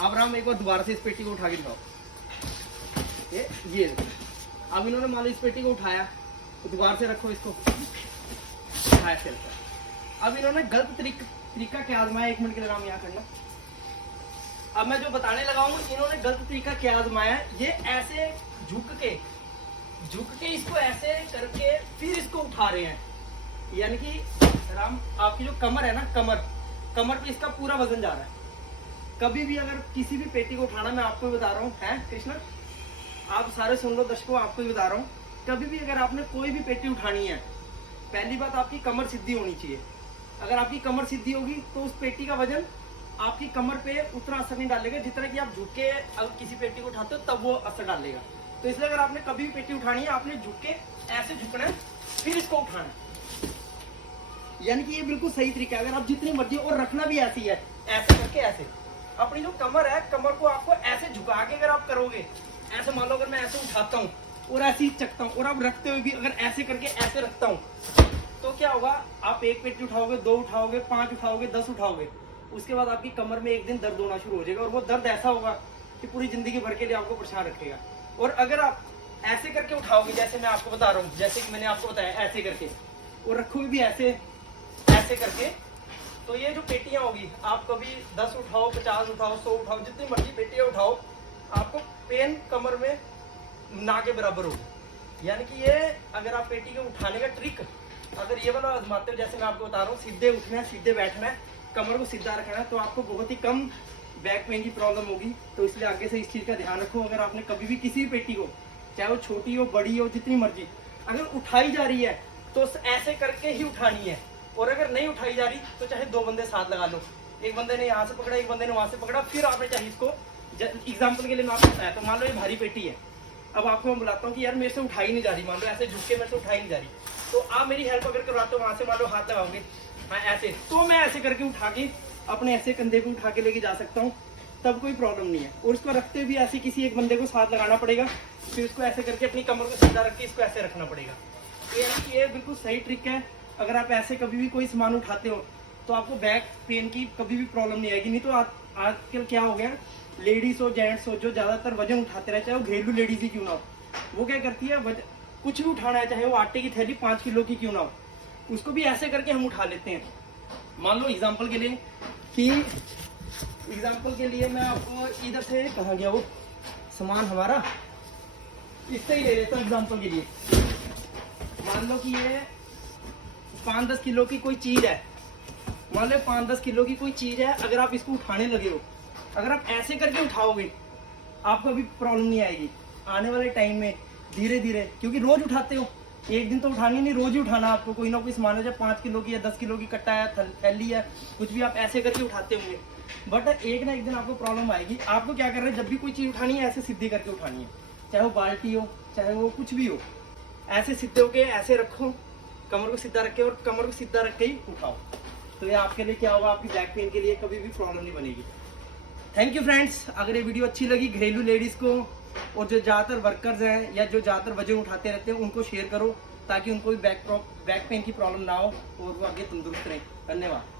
अब राम एक बार दोबारा से इस पेटी को उठा के दिखाओ। ये अब इन्होंने मान लो इस पेटी को उठाया तो दोबारा से रखो इसको, ऐसे रखो। अब इन्होंने गलत तरीका क्या आजमाया, 1 मिनट के लिए राम यहाँ करना। अब मैं जो बताने लगा हूँ, इन्होंने गलत तरीका क्या आजमाया, ये ऐसे झुक के इसको ऐसे करके फिर इसको उठा रहे हैं। यानी कि राम आपकी जो कमर है ना, कमर पे इसका पूरा वजन जा रहा है। कभी भी अगर किसी भी पेटी को उठाना, मैं आपको बता रहा हूँ, है कृष्णा, आप सारे सुन लो दर्शकों, आपको भी बता रहा हूँ, कभी भी अगर आपने कोई भी पेटी उठानी है, पहली बात आपकी कमर सीधी होनी चाहिए। अगर आपकी कमर सीधी होगी तो उस पेटी का वजन आपकी कमर पे उतना असर नहीं डालेगा जितना कि आप झुक के अगर किसी पेटी को उठाते हो तब वो असर डालेगा। तो इसलिए अगर आपने कभी भी पेटी उठानी है, आपने झुक के ऐसे झुकना है, फिर इसको उठाना है। यानी कि ये बिल्कुल सही तरीका है। अगर आप जितनी मर्जी, और रखना भी ऐसी है, ऐसे करके ऐसे अपनी जो कमर है, कमर को आपको ऐसे झुका के अगर आप करोगे, ऐसे मान लो अगर मैं ऐसे उठाता हूँ और ऐसे ही चकता हूँ, और आप रखते हुए भी अगर ऐसे करके ऐसे रखता हूँ, तो क्या होगा, आप 1 पेटी उठाओगे, 2 उठाओगे, 5 उठाओगे, 10 उठाओगे, उसके बाद आपकी कमर में एक दिन दर्द होना शुरू हो जाएगा, और वो दर्द ऐसा होगा कि पूरी जिंदगी भर के लिए आपको परेशान रखेगा। और अगर आप ऐसे करके उठाओगे, जैसे मैं आपको बता रहा हूँ, जैसे कि मैंने आपको बताया ऐसे करके, और रखोगे भी ऐसे करके, तो ये जो पेटियां होगी, आप कभी 10 उठाओ, 50 उठाओ, 100 उठाओ, जितनी मर्जी पेटियां उठाओ, आपको पेन कमर में ना के बराबर होगी। यानी कि ये अगर आप पेटी के उठाने का ट्रिक अगर ये वाला आजमाते हो, जैसे मैं आपको बता रहा हूँ, सीधे उठना है, सीधे बैठना है, कमर को सीधा रखना है, तो आपको बहुत ही कम बैक पेन की प्रॉब्लम होगी। तो इसलिए आगे से इस चीज़ का ध्यान रखो। अगर आपने कभी भी किसी भी पेटी को, चाहे वो छोटी हो, बड़ी हो, जितनी मर्जी, अगर उठाई जा रही है तो ऐसे करके ही उठानी है, और अगर नहीं उठाई जा रही तो चाहे 2 बंदे साथ लगा लो, एक बंदे ने यहाँ से पकड़ा, एक बंदे ने वहां से पकड़ा, फिर आपने चाहे इसको, एग्जाम्पल के लिए मैं आपको बताया, तो मान लो ये भारी पेटी है, अब आपको मैं बुलाता हूँ कि यार मेरे से उठाई नहीं जा रही, मान लो ऐसे झुक के मेरे से उठाई नहीं जा रही, तो आप मेरी हेल्प अगर करवाते हो, वहां से मान लो हाथ लगाओगे, हाँ ऐसे, तो मैं ऐसे करके उठा के अपने ऐसे कंधे पे उठा के लेके जा सकता हूँ, तब कोई प्रॉब्लम नहीं है। और इसको रखते भी ऐसे किसी एक बंदे को साथ लगाना पड़ेगा, फिर इसको ऐसे करके अपनी कमर को सीधा रख के इसको ऐसे रखना पड़ेगा। ये बिल्कुल सही ट्रिक है। अगर आप ऐसे कभी भी कोई सामान उठाते हो तो आपको बैक पेन की कभी भी प्रॉब्लम नहीं आएगी। नहीं तो आजकल क्या हो गया, लेडीज हो, जेंट्स हो, जो ज्यादातर वजन उठाते रहते हैं, वो घरेलू लेडीज ही क्यों ना हो, वो क्या करती है, कुछ भी उठाना है, चाहे वो आटे की थैली 5 किलो की क्यों ना हो, उसको भी ऐसे करके हम उठा लेते हैं। मान लो एग्जाम्पल के लिए मैं आपको इधर से, कहाँ गया वो सामान हमारा, इससे ही ले लेता हूँ एग्जाम्पल के लिए। मान लो कि ये 5-10 किलो की कोई चीज है, मान लो 5-10 किलो की कोई चीज है, अगर आप इसको उठाने लगे हो, अगर आप ऐसे करके उठाओगे, आपको अभी प्रॉब्लम नहीं आएगी। आने वाले टाइम में धीरे धीरे, क्योंकि रोज उठाते हो, एक दिन तो उठानी नहीं, रोज ही उठाना आपको, कोई ना कोई सामान है, जब 5 किलो की या 10 किलो की कट्टा है, थैली है, कुछ भी आप ऐसे करके उठाते होंगे, बट एक ना एक दिन आपको प्रॉब्लम आएगी। आपको क्या करना है, जब भी कोई चीज उठानी है, ऐसे सीधी करके उठानी है, चाहे वो बाल्टी हो, चाहे वो कुछ भी हो, ऐसे सीधे होके ऐसे रखो, कमर को सीधा रखे, और कमर को सीधा रख के ही उठाओ। तो ये आपके लिए क्या होगा, आपकी बैक पेन के लिए कभी भी प्रॉब्लम नहीं बनेगी। Thank you friends. अगर ये वीडियो अच्छी लगी घरेलू लेडीज को, और जो ज़्यादातर वर्कर्स हैं या जो ज़्यादातर वजन उठाते रहते हैं, उनको शेयर करो, ताकि उनको भी बैक पेन की प्रॉब्लम ना हो और वो आगे तंदुरुस्त रहें। धन्यवाद।